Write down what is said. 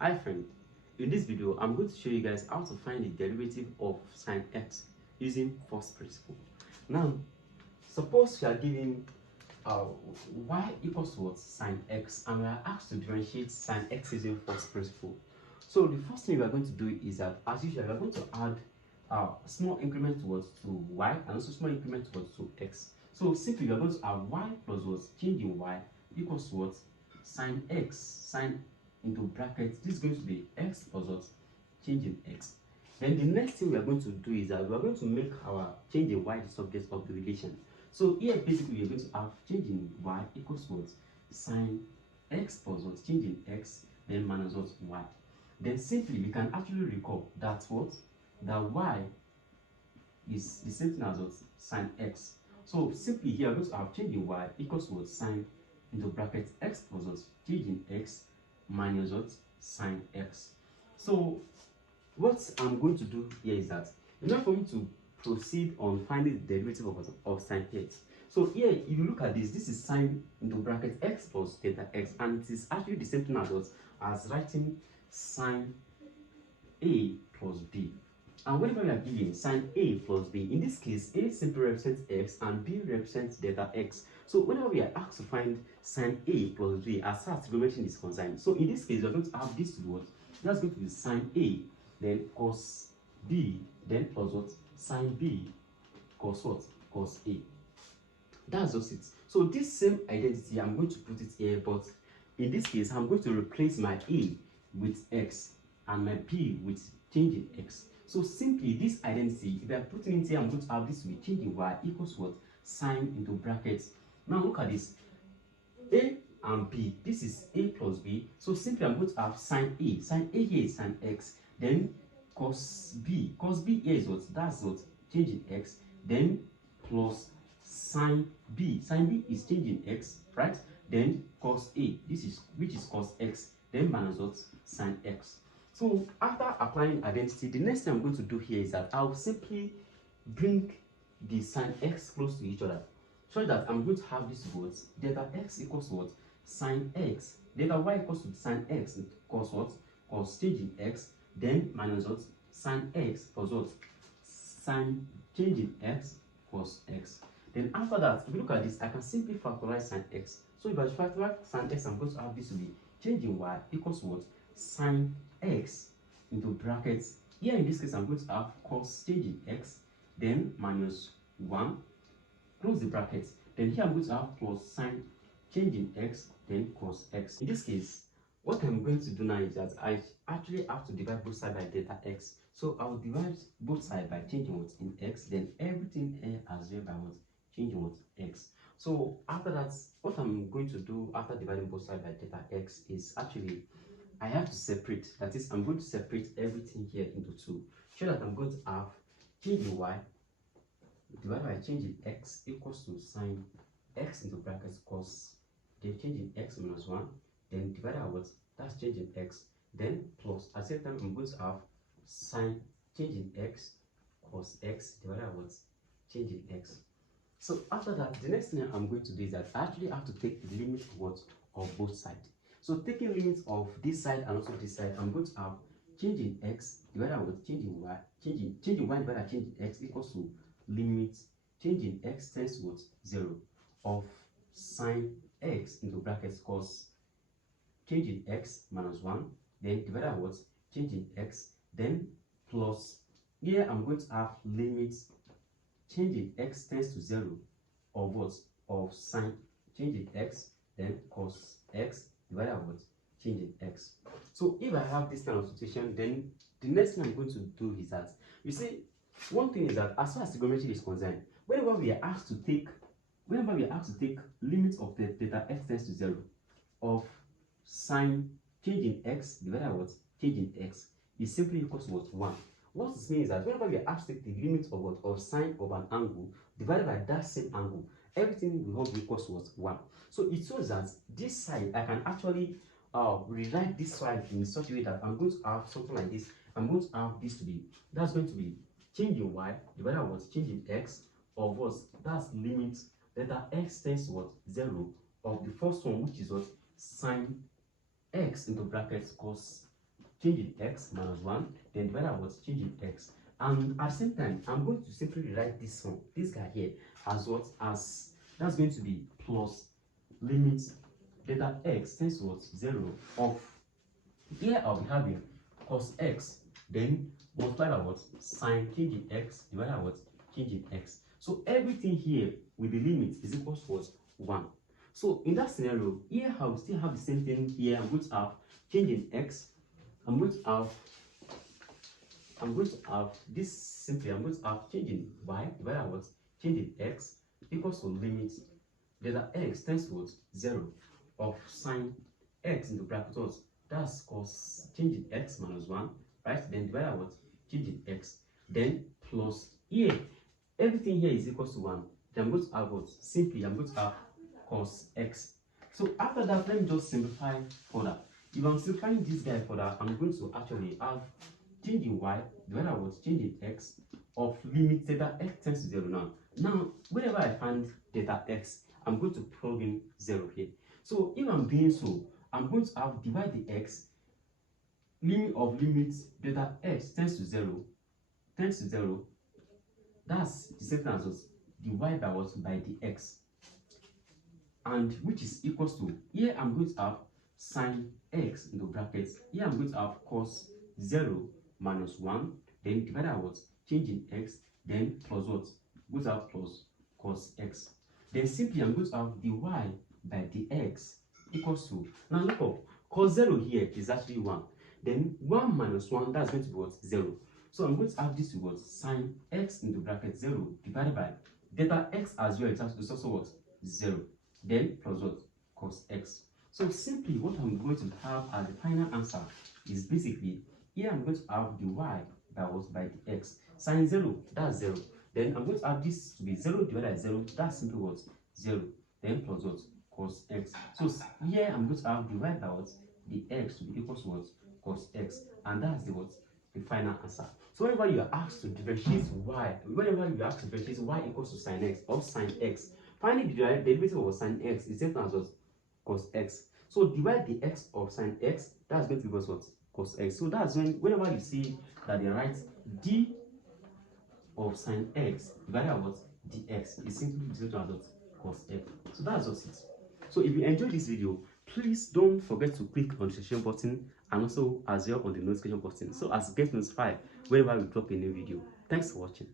Hi friend, in this video I'm going to show you guys how to find the derivative of sine x using first principle. Now suppose you are given y equals to what? Sine x, and we are asked to differentiate sine x using first principle. So the first thing we are going to do is that, as usual, we are going to add small increment towards to y and also small increment towards to x. So simply we are going to have y plus what? Change in y equals to what? Sine x, sine into brackets, this is going to be x plus what? Change in x. Then the next thing we are going to do is that we are going to make our change in y the subject of the relation. So here basically we are going to have change in y equals what? Sine x plus what? Change in x, then minus what? Y. Then simply we can actually recall that what? That y is the same thing as what? Sine x. So simply here we're going to have change in y equals what? Sine into brackets x plus what? Change in x minus what? Sine x. So what I'm going to do here is that in order for me to proceed on finding the derivative of sine x, so here if you look at this is sine into bracket x plus theta x, and it is actually the same thing as what? As writing sine a plus b. And whenever we are given sine a plus b, in this case a simply represents x and b represents delta x. So whenever we are asked to find sine a plus b as far as trigonometry is concerned, so in this case we are going to have this to be what? That's going to be sine a, then cos b, then plus what? Sine b cos what? Cos a. That's just it. So this same identity I'm going to put it here, but in this case I'm going to replace my a with x and my b with change in x. So simply this identity, if I put it in here, I'm going to have this with change in y equals what? Sine into brackets. Now look at this. A and b, this is a plus b. So simply I'm going to have sine a. Sine a here is sine x. Then cos b. Cos b here is what? That's what? Change in x. Then plus sine b. Sine b is change in x, right? Then cos a. This is which is cos x. Then minus what? Sine x. So after applying identity, the next thing I'm going to do here is that I'll simply bring the sine x close to each other, so that I'm going to have this words delta x equals what? Sine x. Delta y equals to sine x cos what? Cos change in x, then minus what? Sine x plus what? Sine change in x cos x. Then after that, if you look at this, I can simply factorize sine x. So if I factorize sine x, I'm going to have this to be change in y equals what? Sine x into brackets. Here in this case, I'm going to have cos change in x, then minus 1, close the brackets. Then here I'm going to have plus sine change in x, then cos x. In this case, what I'm going to do now is that I actually have to divide both sides by delta x. So I will divide both sides by changing what? In x, then everything here as well by what? Changing what? X. So after that, what I'm going to do after dividing both sides by delta x is actually I have to separate. That is, I'm going to separate everything here into two, so that I'm going to have change in y divided by change in x equals to sine x into brackets cos, then change in x minus 1, then divided by what? That's change in x, then plus, at the same time I'm going to have sine change in x cos x divided by what? Change in x. So after that, the next thing I'm going to do is that I actually have to take the limit of what? Of both sides. So taking limits of this side and also this side, I'm going to have change in x divided by what? Change in y, change in y divided by change in x equals to limit change in x tends to what? 0 of sine x into brackets cos change in x minus 1, then divided by what? Change in x, then plus, here I'm going to have limit change in x tends to 0 of what? Of sine change in x, then cos x divided by what? Change in x. So if I have this kind of situation, then the next thing I'm going to do is that, you see, one thing is that as far as trigonometry is concerned, whenever we are asked to take limit of the theta x tends to 0 of sine change in x divided by what? Change in x is simply equals to what? 1. What this means is that whenever we are asked to take the limit of what? Of sine of an angle divided by that same angle, everything will not be equals to what? 1. So it shows that this side I can actually rewrite this side in such a way that I'm going to have something like this. I'm going to have this to be, that's going to be change in y divided by what? Change in x of what? That's limit delta x tends to what? 0 of the first one, which is what? Sine x into brackets cos change in x minus 1, then divided by what? Change in x. And at the same time, I'm going to simply rewrite this one, this guy here, as what? As that's going to be plus limit delta x tends to what? 0 of, here I'll be having cos x, then multiply by what? Sine change in x divided by what? Change in x. So everything here with the limit is equal to what? 1. So in that scenario, here I will still have the same thing here. I'm going to have change in x. I'm going to have this simply. I'm going to have change in y divided by what? Change in x equals to limit delta x tends to what? 0 of sine x into bracket what? That's cos change in x minus 1, right? Then divided by what? Change in x. Then plus here, everything here is equal to 1. Then I'm going to have what? Simply, I'm going to have cos x. So after that, let me just simplify further. If I'm simplifying this guy further, I'm going to actually have change in y divided by what? Change in x of limit theta x tends to 0 now. Now, whenever I find theta x, I'm going to plug in 0 here. So if I'm doing so, I'm going to have divide the x, limit of limit delta x tends to 0, that's the same thing as what? Divide by what? By the x. And which is equals to, here I'm going to have sine x into brackets, here I'm going to have cos 0 minus 1, then divided by what? Change in x, then plus what? Going to have plus cos x. Then simply I'm going to have dy by dx equals to, now look up, cos 0 here is actually 1. Then 1 minus 1, that's going to be what? 0. So I'm going to have this to what? Sine x into bracket 0 divided by delta x as well, it's also what? 0. Then plus what? Cos x. So simply what I'm going to have as the final answer is basically, here I'm going to have the y by what? By the x. Sine 0, that's 0. Then I'm going to have this to be 0 divided by 0, that's simply what? 0. Then plus what? Cos x. So here I'm going to have the y by what? The x to be equal to what? Cos x. And that's the what? The final answer. So whenever you are asked to differentiate y, whenever you are asked to differentiate y equals to sine x or sine x, finally the derivative of sine x is same as what? Cos x. So divide the x of sine x, that's going to give us what? Cos x. So that's whenever you see that they write d of sine x divided by what? Dx is simply the same as what? Cos x. So that's just it. So if you enjoyed this video, please don't forget to click on the subscription button and also as well on the notification button so as to get notified whenever we drop a new video. Thanks for watching.